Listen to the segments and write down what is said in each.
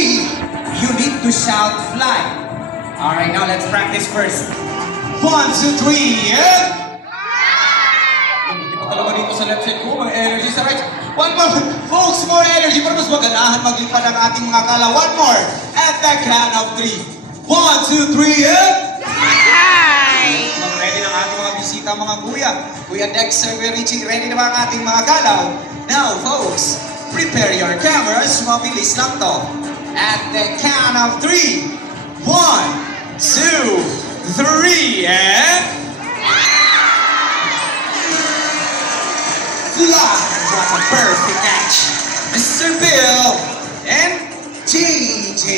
3, you need to shout fly. Alright, now let's practice first. 1, 2, 3, and... Hindi pa talaga dito sa left side ko, mga energy sa right. One more, folks, more energy para mas maganahan maglipad ang ating mga kala. One more, at the count of 3. 1, 2, 3, and... Ready na ang ating mga bisita, mga kuya. Kuya Dexter, Kuya Richie, ready na ba ang ating mga kalaw? Now, folks, prepare your cameras. Mabilis lang to. At the count of 3. 1, 2, 3, and... Fly! What a perfect catch! Mr. Bill and JJ.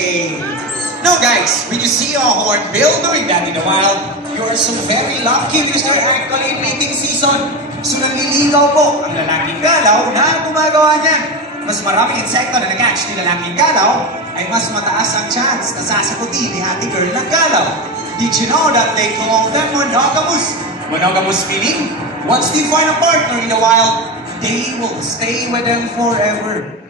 Now guys, when you see a hornbill doing that in the wild, you are so very lucky because they're actually in mating season. So nanliligaw po ang lalaking galaw na gumagawa niyan. Mas maraming insekto na nag-catch ni lalaking galaw, ay mas mataas ang chance na sasagutin ni ate girl ng galaw. Did you know that they call them monogamous? Monogamous meaning, once they find a partner in the wild, they will stay with them forever.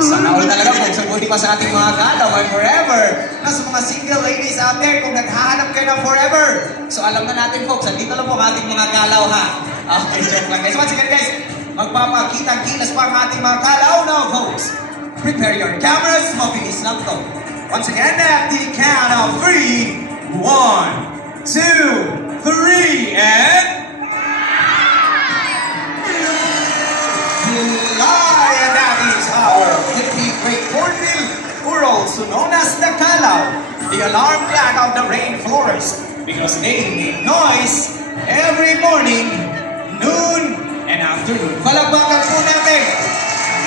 Sana all talaga po, sagutin pa sa ating mga galaw ay forever. Nasa mga single ladies out there, kung naghahanap kayo ng forever. So alam na natin folks, andito lang po ang ating mga galaw ha. Okay, joke lang guys. Once again guys, magpapakita-kilas pa ang ating mga galaw now folks. Prepare your cameras, mabilis lang to. Once again, at the count of 3. 1, 2, 3, and... Fly! And that is our hippie great hornbill, or also known as the kalaw, the alarm clock of the rainforest, because they make noise every morning, noon, and afternoon. Palakpakan po natin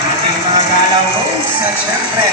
ating mga kalaw hosts at syempre